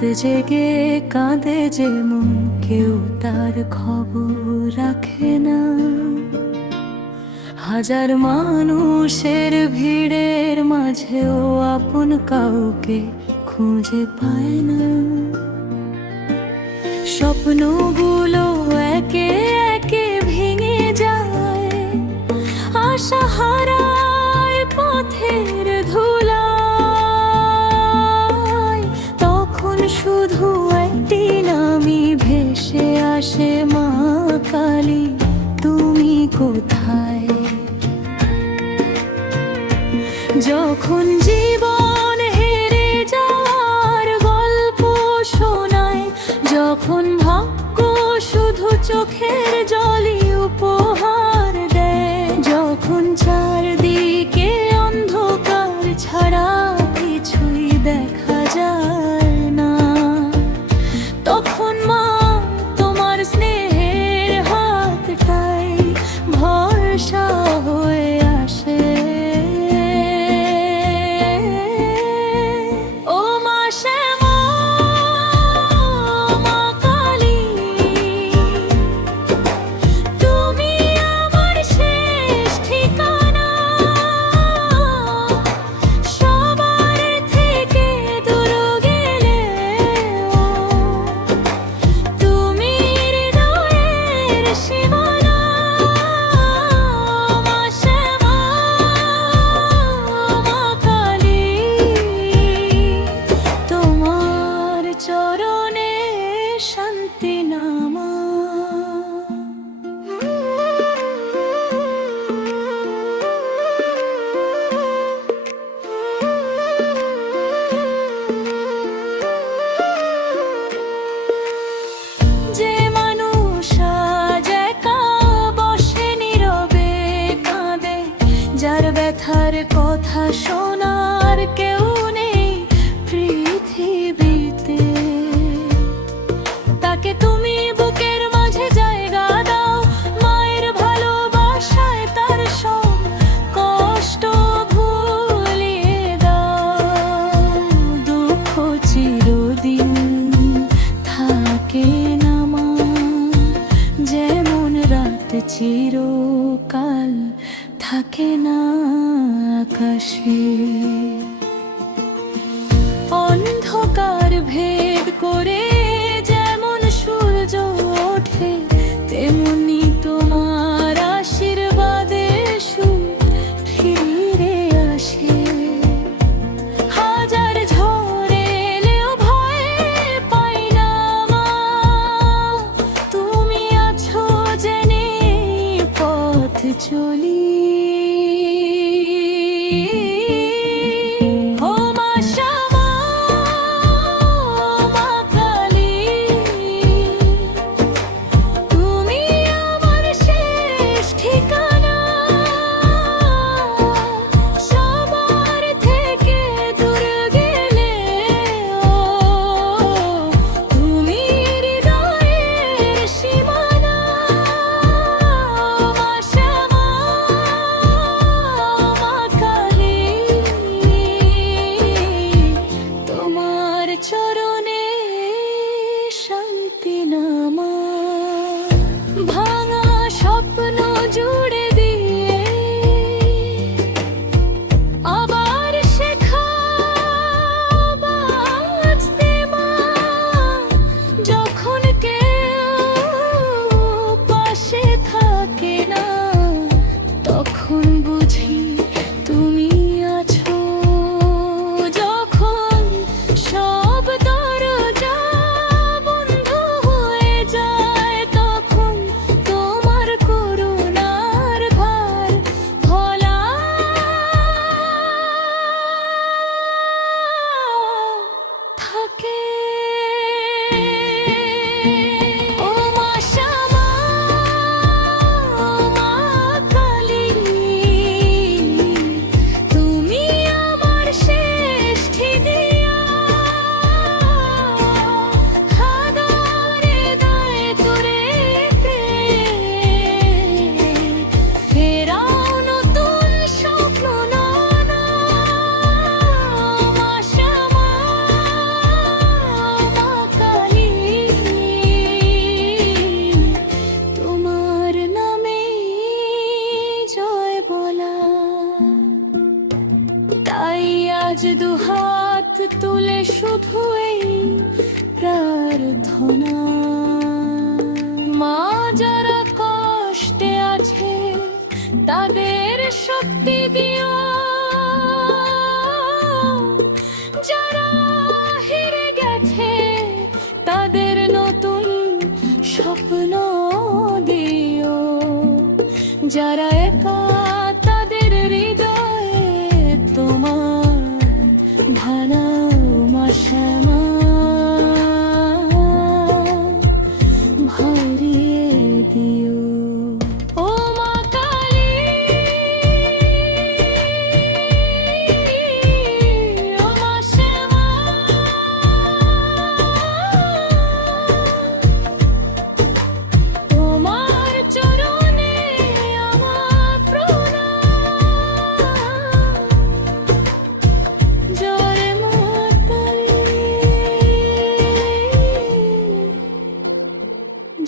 জেগে কাঁদে যে মন, কেউ তার খবর রাখে না। হাজার মানুষের ভিড়ের মাঝেও আপন কাউকে খুঁজে পায় না। স্বপ্নগুলো একে একে ভেঙে যায়, আশা হারায় পথের ধুলায়। তখন শুধু একটি নামই ভেসে আসে, মা কালী তুমি কোথায়? যখন জীবন হেরে যাওয়ার গল্প শোনায়, যখন ভাগ্য শুধু চোখের জলই উপহার দেয়, যখন চারদিকে অন্ধকার ছাড়া কিছুই দেখা যায় না, তখন মা তোমার স্নেহের হাতটাই ভরসা হয়ে আসে। ও মা শ্যামা, মা কালী, তুমি আমার শেষ ঠিকানা। সবার থেকে দূর গেলেও তুমি হৃদয়ের সীমানা। মা শ্যামা, মা কালী, তোমার চরণে শান্তি নামা। যে মানুষ আজ একা বসে নীরবে কাঁদে, যার ব্যথার কথা শোনার কেউ নেই পৃথিবীতে, তাকে তুমি বুকের মাঝে জায়গা দাও। মায়ের ভালোবাসায় তার সব কষ্ট ভুলিয়ে দাও। দুঃখ চিরদিন থাকে না মা, যেমন রাত চিরকাল থাকে না আকাশে। অন্ধকার ভেদ করে যেমন সূর্য ওঠে, তেমনি তোমার আশীর্বাদে সুখ ফিরে আসে। হাজার ঝড় এলেও ভয় পাই না মা, তুমি আছো জেনে পথ চলি। ও মা শ্যামা, মা কালী, তুমি আমার শেষ ঠিকানা। সবার থেকে দূর গেলেও তুমি হৃদয়ের সীমানা। মা শ্যামা, মা কালী, আজ দুহাত তুলে শুধু এই প্রার্থনা, মা যারা কষ্টে আছে তাদের শক্তি দিও, যারা হেরে গেছে তাদের নতুন স্বপ্ন দিও, যারা একা তাদের হৃদয়ে তোমার ভালোবাসা ভরিয়ে দিও। ও মা কালী, ও মা শ্যামা, তোমার চরণে আমার প্রণাম। জয় মা কালী,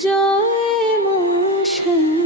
জয় মা শ্যামা।